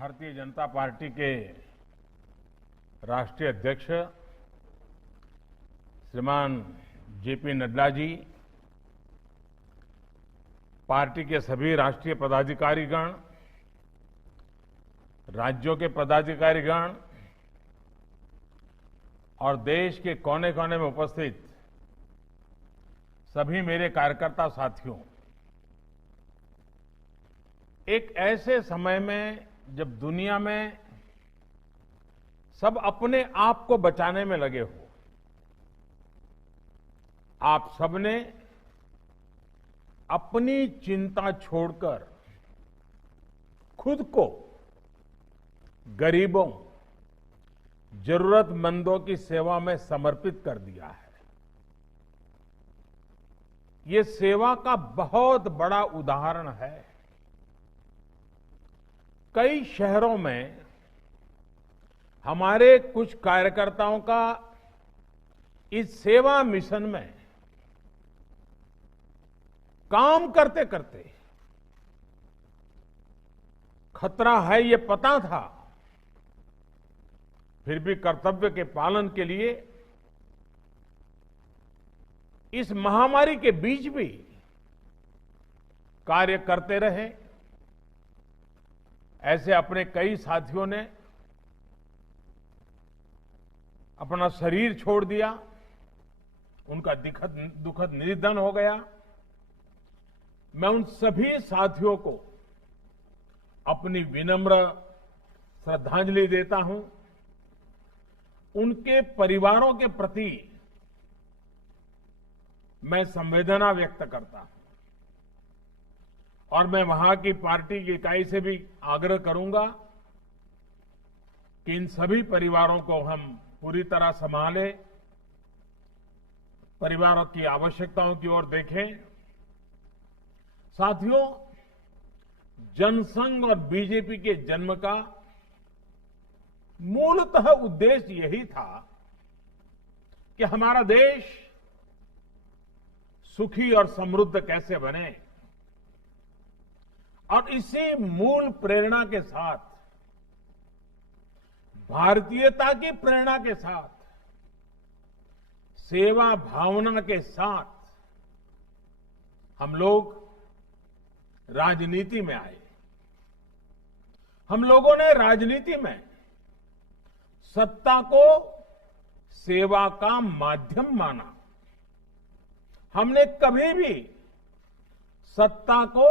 Bharatiya Janata party के राष्ट्रीय अध्यक्ष श्रीमान जेपी नड्डा जी, पार्टी के सभी राष्ट्रीय पदाधिकारीगण, राज्यों के पदाधिकारीगण और देश के कोने कोने में उपस्थित सभी मेरे कार्यकर्ता साथियों, एक ऐसे समय में जब दुनिया में सब अपने आप को बचाने में लगे हो, आप सबने अपनी चिंता छोड़कर खुद को गरीबों, जरूरतमंदों की सेवा में समर्पित कर दिया है। ये सेवा का बहुत बड़ा उदाहरण है। कई शहरों में हमारे कुछ कार्यकर्ताओं का इस सेवा मिशन में काम करते करते खतरा है ये पता था, फिर भी कर्तव्य के पालन के लिए इस महामारी के बीच भी कार्य करते रहे। ऐसे अपने कई साथियों ने अपना शरीर छोड़ दिया, उनका दुखद निधन हो गया। मैं उन सभी साथियों को अपनी विनम्र श्रद्धांजलि देता हूं। उनके परिवारों के प्रति मैं संवेदना व्यक्त करता हूं और मैं वहां की पार्टी की इकाई से भी आग्रह करूंगा कि इन सभी परिवारों को हम पूरी तरह संभालें, परिवारों की आवश्यकताओं की ओर देखें। साथियों, जनसंघ और बीजेपी के जन्म का मूलतः उद्देश्य यही था कि हमारा देश सुखी और समृद्ध कैसे बने, और इसी मूल प्रेरणा के साथ, भारतीयता की प्रेरणा के साथ, सेवा भावना के साथ हम लोग राजनीति में आए। हम लोगों ने राजनीति में सत्ता को सेवा का माध्यम माना। हमने कभी भी सत्ता को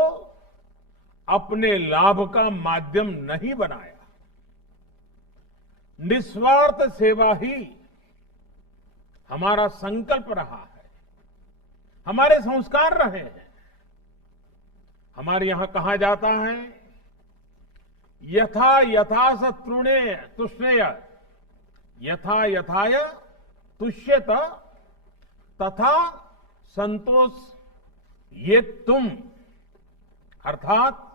अपने लाभ का माध्यम नहीं बनाया। निस्वार्थ सेवा ही हमारा संकल्प रहा है, हमारे संस्कार रहे हैं। हमारे यहां कहा जाता है, यथा यथास तृणे तुष्णेय, यथा यथाय तुष्यत तथा संतोष ये तुम। अर्थात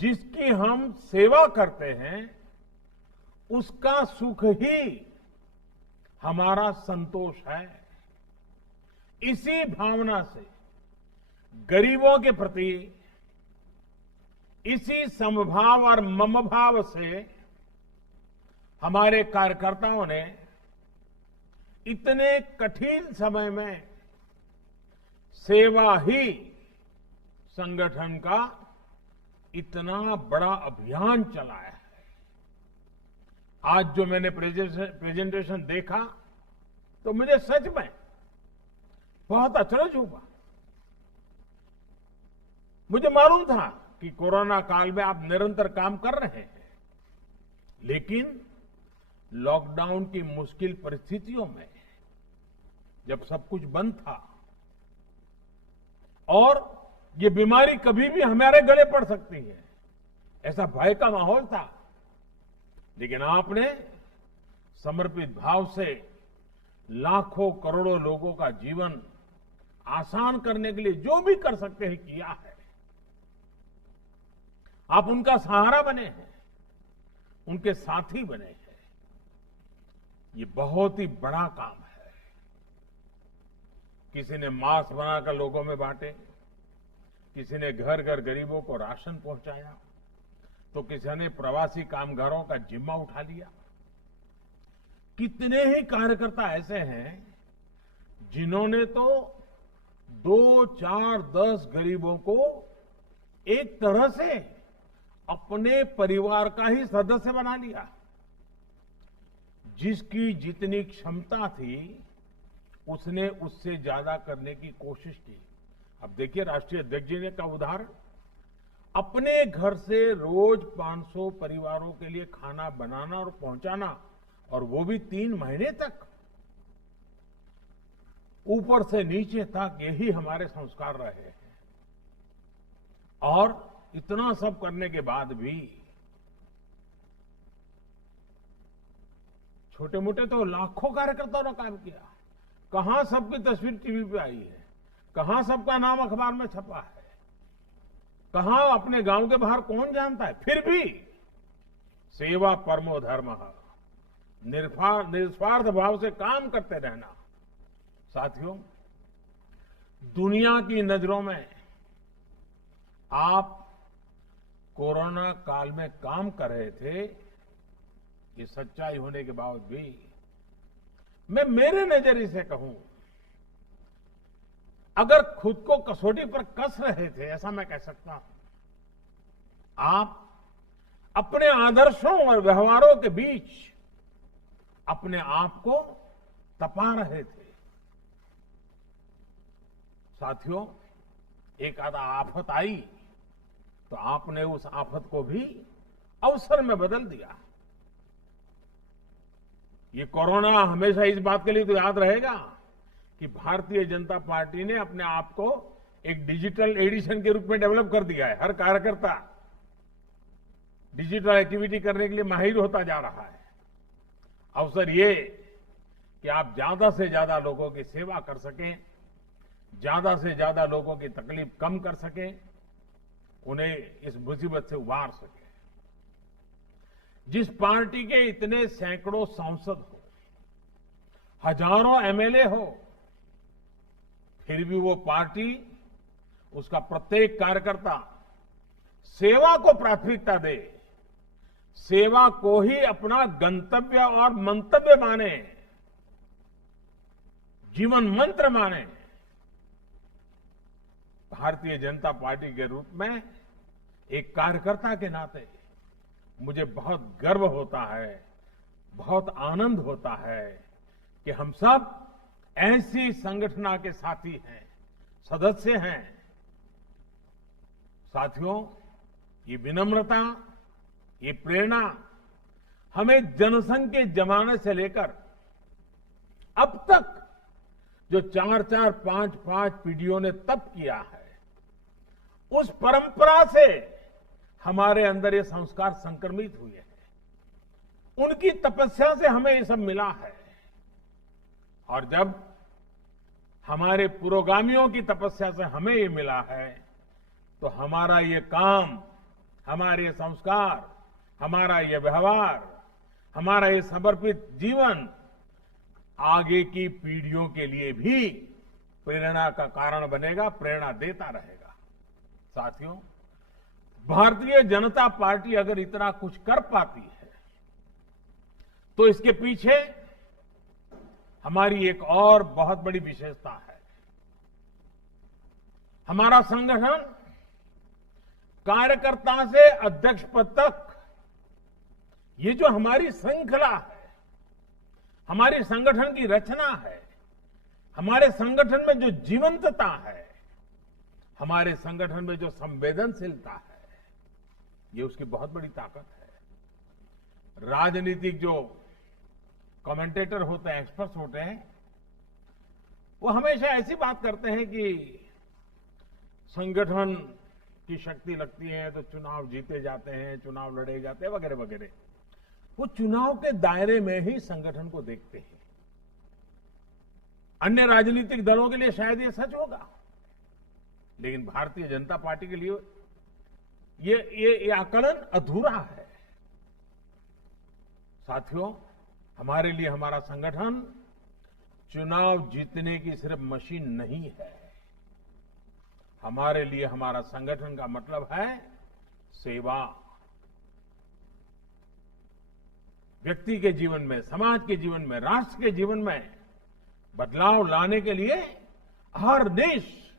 जिसकी हम सेवा करते हैं उसका सुख ही हमारा संतोष है। इसी भावना से गरीबों के प्रति, इसी समभाव और मम भाव से हमारे कार्यकर्ताओं ने इतने कठिन समय में सेवा ही संगठन का इतना बड़ा अभियान चलाया है। आज जो मैंने प्रेजेंटेशन देखा तो मुझे सच में बहुत अचरज हुआ। मुझे मालूम था कि कोरोना काल में आप निरंतर काम कर रहे हैं, लेकिन लॉकडाउन की मुश्किल परिस्थितियों में जब सब कुछ बंद था और ये बीमारी कभी भी हमारे गले पड़ सकती है, ऐसा भय का माहौल था, लेकिन आपने समर्पित भाव से लाखों करोड़ों लोगों का जीवन आसान करने के लिए जो भी कर सकते हैं किया है। आप उनका सहारा बने हैं, उनके साथी बने हैं। ये बहुत ही बड़ा काम है। किसी ने मास्क बनाकर लोगों में बांटे, किसी ने घर घर गरीबों को राशन पहुंचाया, तो किसी ने प्रवासी कामगारों का जिम्मा उठा लिया। कितने ही कार्यकर्ता ऐसे हैं जिन्होंने तो 2, 4, 10 गरीबों को एक तरह से अपने परिवार का ही सदस्य बना लिया। जिसकी जितनी क्षमता थी उसने उससे ज्यादा करने की कोशिश की। अब देखिए, राष्ट्रीय अध्यक्ष जी का उदाहरण, अपने घर से रोज 500 परिवारों के लिए खाना बनाना और पहुंचाना, और वो भी 3 महीने तक। ऊपर से नीचे तक यही हमारे संस्कार रहे हैं। और इतना सब करने के बाद भी छोटे मोटे तो लाखों कार्यकर्ताओं ने काम किया। कहां सबकी तस्वीर टीवी पे आई है, कहां सबका नाम अखबार में छपा है, कहां अपने गांव के बाहर कौन जानता है। फिर भी सेवा परमो धर्मः, निस्वार्थ भाव से काम करते रहना। साथियों, दुनिया की नजरों में आप कोरोना काल में काम कर रहे थे, ये सच्चाई होने के बावजूद भी मैं मेरे नजरिए से कहूं, अगर खुद को कसौटी पर कस रहे थे, ऐसा मैं कह सकता हूं, आप अपने आदर्शों और व्यवहारों के बीच अपने आप को तपा रहे थे। साथियों, एक आधा आफत आई तो आपने उस आफत को भी अवसर में बदल दिया। ये कोरोना हमेशा इस बात के लिए तो याद रहेगा कि भारतीय जनता पार्टी ने अपने आप को एक डिजिटल एडिशन के रूप में डेवलप कर दिया है। हर कार्यकर्ता डिजिटल एक्टिविटी करने के लिए माहिर होता जा रहा है। अवसर ये कि आप ज्यादा से ज्यादा लोगों की सेवा कर सकें, ज्यादा से ज्यादा लोगों की तकलीफ कम कर सकें, उन्हें इस मुसीबत से उबार सकें। जिस पार्टी के इतने सैकड़ों सांसद हो, हजारों एमएलए हो, फिर भी वो पार्टी, उसका प्रत्येक कार्यकर्ता सेवा को प्राथमिकता दे, सेवा को ही अपना गंतव्य और मंतव्य माने, जीवन मंत्र माने। भारतीय जनता पार्टी के रूप में एक कार्यकर्ता के नाते मुझे बहुत गर्व होता है, बहुत आनंद होता है कि हम सब ऐसी संगठन के साथी हैं, सदस्य हैं। साथियों, ये विनम्रता, ये प्रेरणा हमें जनसंघ के जमाने से लेकर अब तक जो 4-4, 5-5 पीढ़ियों ने तप किया है, उस परंपरा से हमारे अंदर ये संस्कार संक्रमित हुए हैं। उनकी तपस्या से हमें ये सब मिला है। और जब हमारे पुरोगामियों की तपस्या से हमें ये मिला है, तो हमारा ये काम, हमारे ये संस्कार, हमारा ये व्यवहार, हमारा ये समर्पित जीवन आगे की पीढ़ियों के लिए भी प्रेरणा का कारण बनेगा, प्रेरणा देता रहेगा। साथियों, भारतीय जनता पार्टी अगर इतना कुछ कर पाती है, तो इसके पीछे हमारी एक और बहुत बड़ी विशेषता है। हमारा संगठन कार्यकर्ता से अध्यक्ष पद तक, ये जो हमारी श्रृंखला है, हमारी संगठन की रचना है, हमारे संगठन में जो जीवंतता है, हमारे संगठन में जो संवेदनशीलता है, ये उसकी बहुत बड़ी ताकत है। राजनीतिक जो कमेंटेटर होते हैं, एक्सपर्ट्स होते हैं, वो हमेशा ऐसी बात करते हैं कि संगठन की शक्ति लगती है तो चुनाव जीते जाते हैं, चुनाव लड़े जाते हैं, वगैरह वगैरह। वो चुनाव के दायरे में ही संगठन को देखते हैं। अन्य राजनीतिक दलों के लिए शायद ये सच होगा, लेकिन भारतीय जनता पार्टी के लिए ये आकलन अधूरा है। साथियों, हमारे लिए हमारा संगठन चुनाव जीतने की सिर्फ मशीन नहीं है। हमारे लिए हमारा संगठन का मतलब है सेवा, व्यक्ति के जीवन में, समाज के जीवन में, राष्ट्र के जीवन में बदलाव लाने के लिए हर देश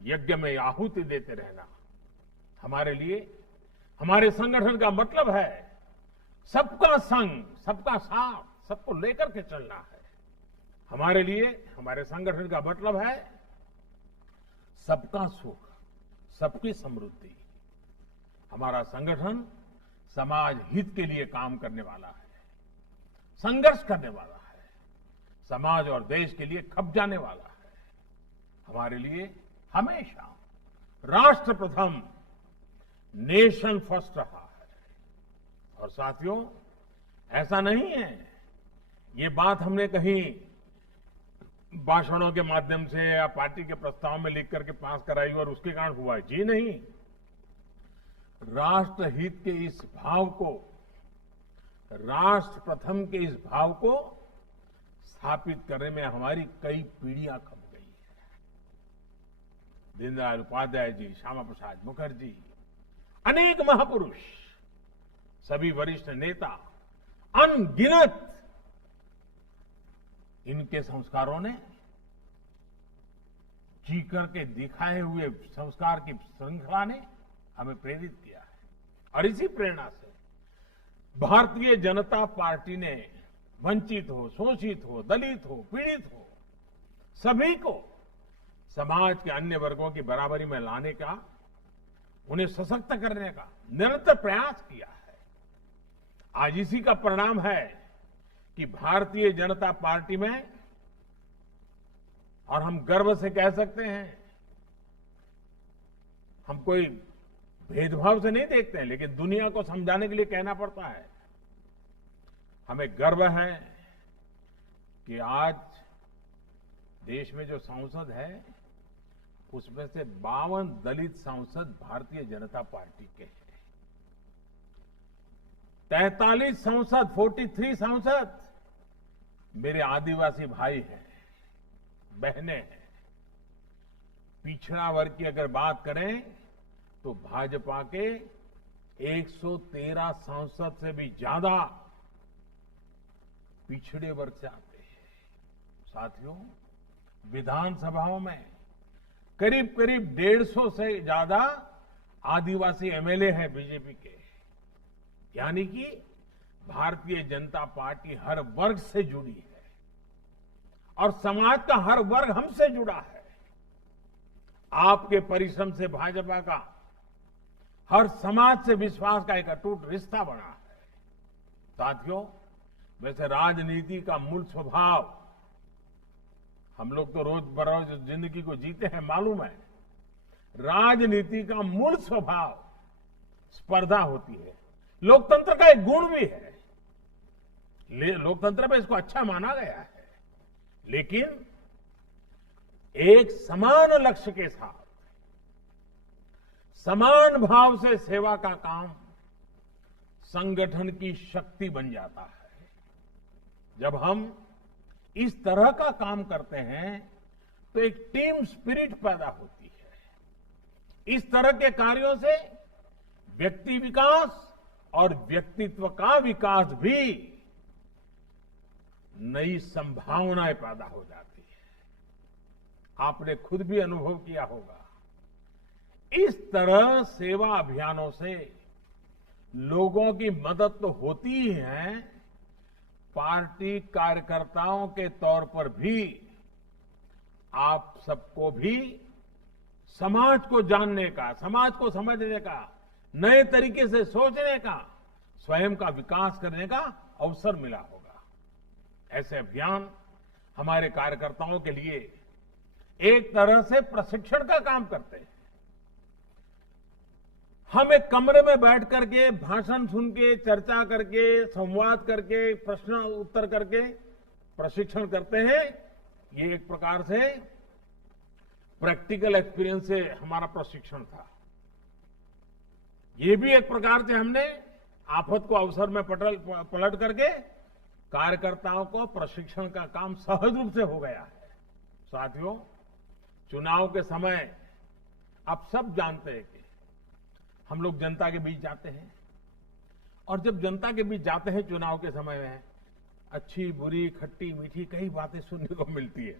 यज्ञ में आहुति देते रहना हमारे लिए, हमारे संगठन का मतलब है सबका संग, सबका साथ, सबको लेकर के चलना है। हमारे लिए, हमारे संगठन का मतलब है सबका सुख, सबकी समृद्धि। हमारा संगठन समाज हित के लिए काम करने वाला है, संघर्ष करने वाला है, समाज और देश के लिए खप जाने वाला है। हमारे लिए हमेशा राष्ट्र प्रथम, नेशन फर्स्ट रहा है। और साथियों, ऐसा नहीं है ये बात हमने कहीं भाषणों के माध्यम से या पार्टी के प्रस्ताव में लिख करके पास कराई और उसके कारण हुआ है। जी नहीं, राष्ट्र हित के इस भाव को, राष्ट्र प्रथम के इस भाव को स्थापित करने में हमारी कई पीढ़ियां खप गई है। दीनदयाल उपाध्याय जी, श्यामा प्रसाद मुखर्जी, अनेक महापुरुष, सभी वरिष्ठ नेता, अनगिनत इनके संस्कारों ने, जी करके दिखाए हुए संस्कार की श्रृंखला ने हमें प्रेरित किया है। और इसी प्रेरणा से भारतीय जनता पार्टी ने वंचित हो, शोषित हो, दलित हो, पीड़ित हो, सभी को समाज के अन्य वर्गों की बराबरी में लाने का, उन्हें सशक्त करने का निरंतर प्रयास किया है। आज इसी का परिणाम है कि भारतीय जनता पार्टी में, और हम गर्व से कह सकते हैं, हम कोई भेदभाव से नहीं देखते हैं, लेकिन दुनिया को समझाने के लिए कहना पड़ता है, हमें गर्व है कि आज देश में जो सांसद है उसमें से 52 दलित सांसद भारतीय जनता पार्टी के हैं। 43 सांसद, 43 सांसद मेरे आदिवासी भाई हैं, बहनें हैं। पिछड़ा वर्ग की अगर बात करें तो भाजपा के 113 सांसद से भी ज्यादा पिछड़े वर्ग से आते हैं। साथियों, विधानसभाओं में करीब करीब 150 से ज्यादा आदिवासी एमएलए हैं बीजेपी के। यानी कि भारतीय जनता पार्टी हर वर्ग से जुड़ी है और समाज का हर वर्ग हमसे जुड़ा है। आपके परिश्रम से भाजपा का हर समाज से विश्वास का एक अटूट रिश्ता बना है। साथियों, वैसे राजनीति का मूल स्वभाव, हम लोग तो रोज बरोज जिंदगी को जीते हैं, मालूम है, राजनीति का मूल स्वभाव स्पर्धा होती है। लोकतंत्र का एक गुण भी है, लोकतंत्र में इसको अच्छा माना गया है, लेकिन एक समान लक्ष्य के साथ समान भाव से सेवा का काम संगठन की शक्ति बन जाता है। जब हम इस तरह का काम करते हैं तो एक टीम स्पिरिट पैदा होती है। इस तरह के कार्यों से व्यक्ति विकास और व्यक्तित्व का विकास भी नई संभावनाएं पैदा हो जाती है। आपने खुद भी अनुभव किया होगा, इस तरह सेवा अभियानों से लोगों की मदद तो होती ही है, पार्टी कार्यकर्ताओं के तौर पर भी आप सबको भी समाज को जानने का, समाज को समझने का, नए तरीके से सोचने का, स्वयं का विकास करने का अवसर मिला होगा। ऐसे अभियान हमारे कार्यकर्ताओं के लिए एक तरह से प्रशिक्षण का काम करते हैं। हम एक कमरे में बैठ करके भाषण सुन के, चर्चा करके, संवाद करके, प्रश्न उत्तर करके प्रशिक्षण करते हैं। ये एक प्रकार से प्रैक्टिकल एक्सपीरियंस से हमारा प्रशिक्षण था। ये भी एक प्रकार से हमने आफत को अवसर में पलट करके कार्यकर्ताओं को प्रशिक्षण का काम सहज रूप से हो गया है। साथियों, चुनाव के समय आप सब जानते हैं कि हम लोग जनता के बीच जाते हैं और जब जनता के बीच जाते हैं चुनाव के समय में, अच्छी बुरी खट्टी मीठी कई बातें सुनने को मिलती है।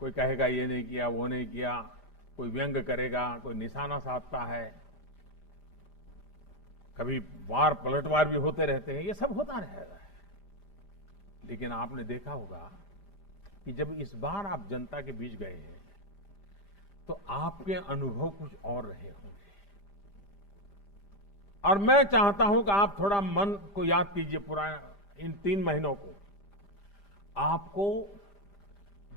कोई कहेगा ये नहीं किया, वो नहीं किया, कोई व्यंग करेगा, कोई निशाना साधता है, कभी वार पलटवार भी होते रहते हैं, ये सब होता रहेगा। लेकिन आपने देखा होगा कि जब इस बार आप जनता के बीच गए हैं तो आपके अनुभव कुछ और रहे होंगे। और मैं चाहता हूं कि आप थोड़ा मन को याद कीजिए, पुराना इन 3 महीनों को। आपको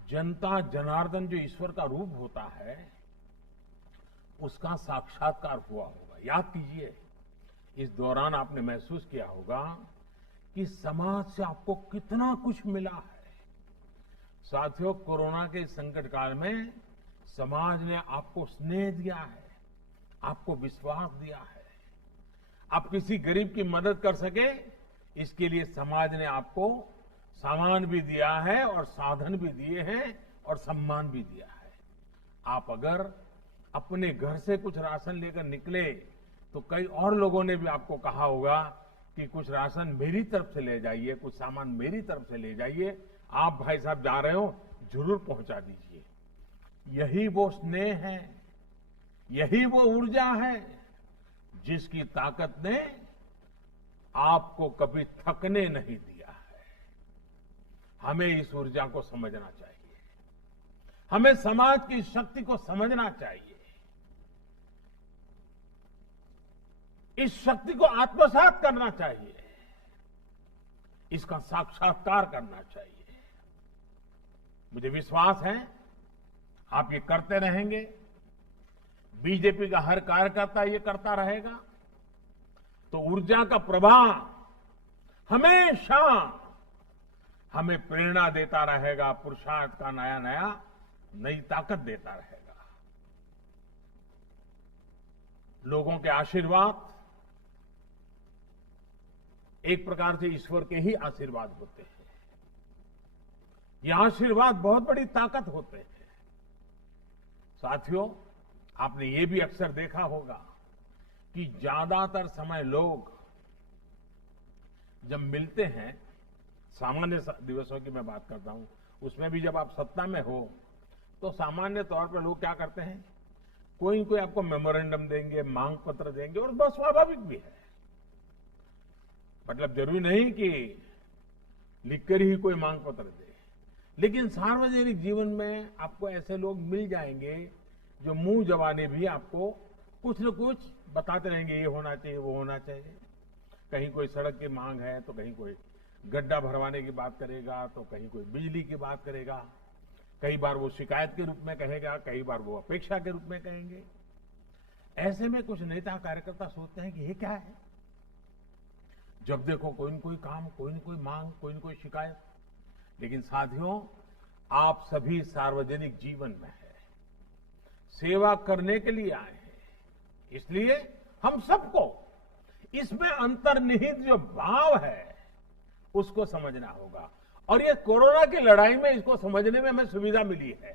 जनता जनार्दन जो ईश्वर का रूप होता है उसका साक्षात्कार हुआ होगा। याद कीजिए, इस दौरान आपने महसूस किया होगा कि समाज से आपको कितना कुछ मिला है। साथियों, कोरोना के संकट काल में समाज ने आपको स्नेह दिया है, आपको विश्वास दिया है। आप किसी गरीब की मदद कर सके, इसके लिए समाज ने आपको सामान भी दिया है और साधन भी दिए हैं और सम्मान भी दिया है। आप अगर अपने घर से कुछ राशन लेकर निकले तो कई और लोगों ने भी आपको कहा होगा कि कुछ राशन मेरी तरफ से ले जाइए, कुछ सामान मेरी तरफ से ले जाइए, आप भाई साहब जा रहे हो जरूर पहुंचा दीजिए। यही वो स्नेह है, यही वो ऊर्जा है जिसकी ताकत ने आपको कभी थकने नहीं दिया है। हमें इस ऊर्जा को समझना चाहिए, हमें समाज की शक्ति को समझना चाहिए, इस शक्ति को आत्मसात करना चाहिए, इसका साक्षात्कार करना चाहिए। मुझे विश्वास है आप ये करते रहेंगे, बीजेपी का हर कार्यकर्ता ये करता रहेगा, तो ऊर्जा का प्रवाह हमेशा हमें प्रेरणा देता रहेगा, पुरुषार्थ का नया नया नई ताकत देता रहेगा। लोगों के आशीर्वाद एक प्रकार से ईश्वर के ही आशीर्वाद होते हैं। ये आशीर्वाद बहुत बड़ी ताकत होते हैं। साथियों, आपने ये भी अक्सर देखा होगा कि ज्यादातर समय लोग जब मिलते हैं, सामान्य दिवसों की मैं बात करता हूं, उसमें भी जब आप सत्ता में हो तो सामान्य तौर पर लोग क्या करते हैं, कोई न कोई आपको मेमोरेंडम देंगे, मांग पत्र देंगे, और बहुत स्वाभाविक भी है। मतलब जरूरी नहीं कि लिखकर ही कोई मांग पत्र दे, लेकिन सार्वजनिक जीवन में आपको ऐसे लोग मिल जाएंगे जो मुंह जबानी भी आपको कुछ न कुछ बताते रहेंगे, ये होना चाहिए, वो होना चाहिए। कहीं कोई सड़क की मांग है तो कहीं कोई गड्ढा भरवाने की बात करेगा, तो कहीं कोई बिजली की बात करेगा। कई बार वो शिकायत के रूप में कहेगा, कई बार वो अपेक्षा के रूप में कहेंगे। ऐसे में कुछ नेता कार्यकर्ता सोचते हैं कि ये क्या है, जब देखो कोई न कोई काम, कोई न कोई मांग, कोई न कोई शिकायत। लेकिन साथियों, आप सभी सार्वजनिक जीवन में है, सेवा करने के लिए आए हैं, इसलिए हम सबको इसमें अंतर्निहित जो भाव है उसको समझना होगा। और ये कोरोना की लड़ाई में इसको समझने में हमें सुविधा मिली है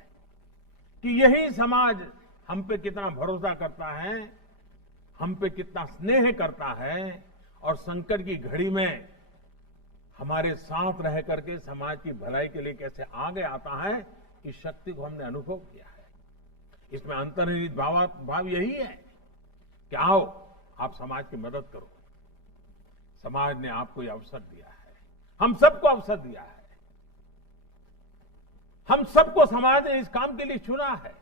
कि यही समाज हम पे कितना भरोसा करता है, हम पे कितना स्नेह करता है, और संकट की घड़ी में हमारे साथ रह करके समाज की भलाई के लिए कैसे आगे आता है, इस शक्ति को हमने अनुभव किया है। इसमें अंतर्निहित भाव यही है कि आओ आप समाज की मदद करो। समाज ने आपको यह अवसर दिया है, हम सबको अवसर दिया है, हम सबको समाज ने इस काम के लिए चुना है,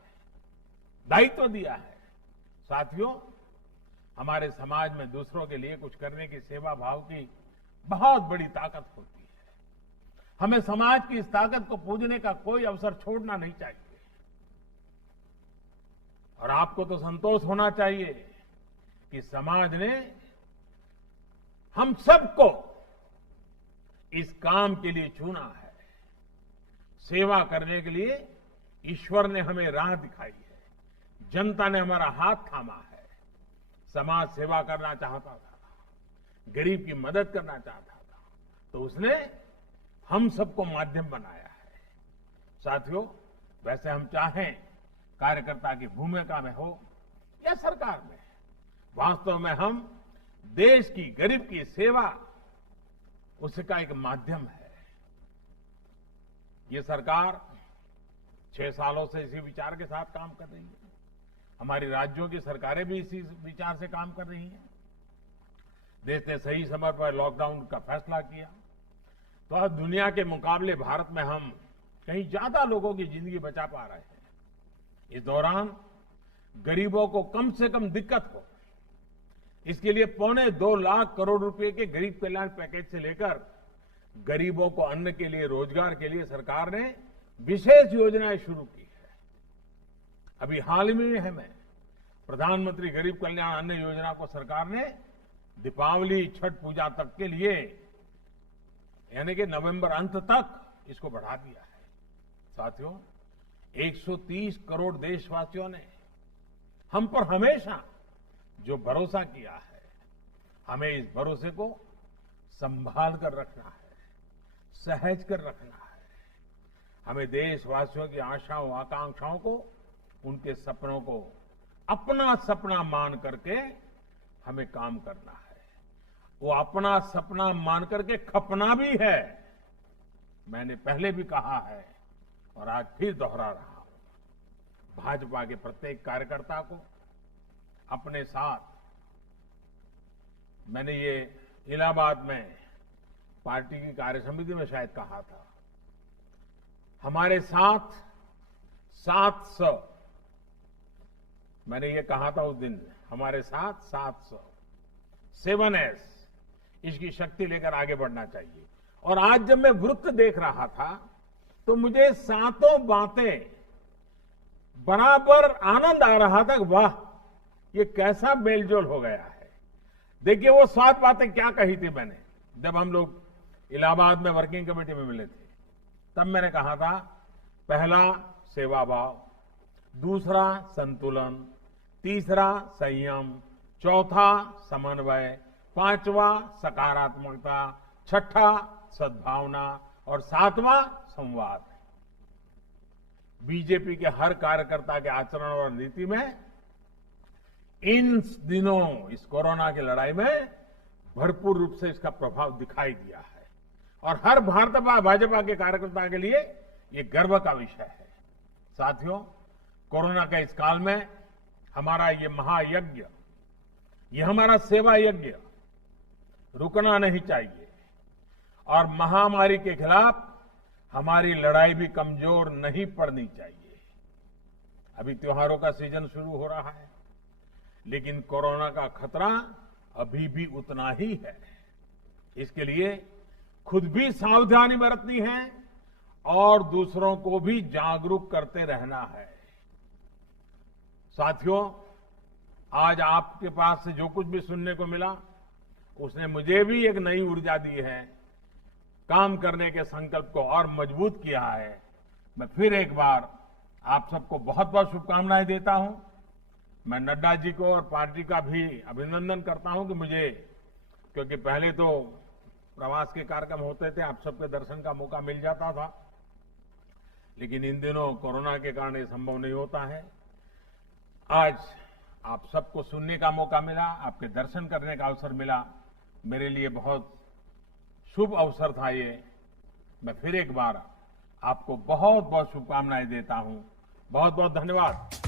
दायित्व दिया है। साथियों, हमारे समाज में दूसरों के लिए कुछ करने की सेवा भाव की बहुत बड़ी ताकत होती है। हमें समाज की इस ताकत को पूजने का कोई अवसर छोड़ना नहीं चाहिए। और आपको तो संतोष होना चाहिए कि समाज ने हम सबको इस काम के लिए चुना है। सेवा करने के लिए ईश्वर ने हमें राह दिखाई है, जनता ने हमारा हाथ थामा है। समाज सेवा करना चाहता था, गरीब की मदद करना चाहता था, तो उसने हम सबको माध्यम बनाया है। साथियों, वैसे हम चाहें कार्यकर्ता की भूमिका में हो या सरकार में, वास्तव में हम देश की गरीब की सेवा उसका एक माध्यम है। ये सरकार 6 सालों से इसी विचार के साथ काम कर रही है। हमारी राज्यों की सरकारें भी इसी विचार से काम कर रही हैं। देश ने सही समय पर लॉकडाउन का फैसला किया तो आज दुनिया के मुकाबले भारत में हम कहीं ज्यादा लोगों की जिंदगी बचा पा रहे हैं। इस दौरान गरीबों को कम से कम दिक्कत हो, इसके लिए 2.25 लाख करोड़ रुपए के गरीब कल्याण पैकेज से लेकर गरीबों को अन्न के लिए, रोजगार के लिए सरकार ने विशेष योजनाएं शुरू की है। अभी हाल ही में हमें प्रधानमंत्री गरीब कल्याण अन्न योजना को सरकार ने दीपावली, छठ पूजा तक के लिए, यानी कि नवंबर अंत तक इसको बढ़ा दिया है। साथियों, 130 करोड़ देशवासियों ने हम पर हमेशा जो भरोसा किया है, हमें इस भरोसे को संभाल कर रखना है, सहज कर रखना है। हमें देशवासियों की आशाओं, आकांक्षाओं को, उनके सपनों को अपना सपना मान करके हमें काम करना है। वो अपना सपना मान करके खपना भी है। मैंने पहले भी कहा है और आज फिर दोहरा रहा हूं, भाजपा के प्रत्येक कार्यकर्ता को अपने साथ, मैंने ये इलाहाबाद में पार्टी की कार्य समिति में शायद कहा था, हमारे साथ 700, मैंने ये कहा था उस दिन, हमारे साथ 700, 7S, इसकी शक्ति लेकर आगे बढ़ना चाहिए। और आज जब मैं वृत्त देख रहा था तो मुझे सातों बातें बराबर आनंद आ रहा था। वाह, ये कैसा मेलजोल हो गया है। देखिए वो 7 बातें क्या कही थी मैंने जब हम लोग इलाहाबाद में वर्किंग कमेटी में मिले थे। तब मैंने कहा था, पहला सेवा भाव, दूसरा संतुलन, तीसरा संयम, चौथा समन्वय, 5वां सकारात्मकता, 6ठा सद्भावना और 7वां संवाद। बीजेपी के हर कार्यकर्ता के आचरण और नीति में इन दिनों इस कोरोना की लड़ाई में भरपूर रूप से इसका प्रभाव दिखाई दिया है और हर भाजपा के कार्यकर्ता के लिए ये गर्व का विषय है। साथियों, कोरोना के इस काल में हमारा ये महायज्ञ, ये हमारा सेवा यज्ञ रुकना नहीं चाहिए और महामारी के खिलाफ हमारी लड़ाई भी कमजोर नहीं पड़नी चाहिए। अभी त्योहारों का सीजन शुरू हो रहा है, लेकिन कोरोना का खतरा अभी भी उतना ही है। इसके लिए खुद भी सावधानी बरतनी है और दूसरों को भी जागरूक करते रहना है। साथियों, आज आपके पास से जो कुछ भी सुनने को मिला, उसने मुझे भी एक नई ऊर्जा दी है, काम करने के संकल्प को और मजबूत किया है। मैं फिर एक बार आप सबको बहुत बहुत शुभकामनाएं देता हूं। मैं नड्डा जी को और पार्टी का भी अभिनंदन करता हूं कि मुझे, क्योंकि पहले तो प्रवास के कार्यक्रम होते थे, आप सबके दर्शन का मौका मिल जाता था, लेकिन इन दिनों कोरोना के कारण ये संभव नहीं होता है। आज आप सबको सुनने का मौका मिला, आपके दर्शन करने का अवसर मिला, मेरे लिए बहुत शुभ अवसर था ये। मैं फिर एक बार आपको बहुत बहुत शुभकामनाएं देता हूं। बहुत बहुत धन्यवाद।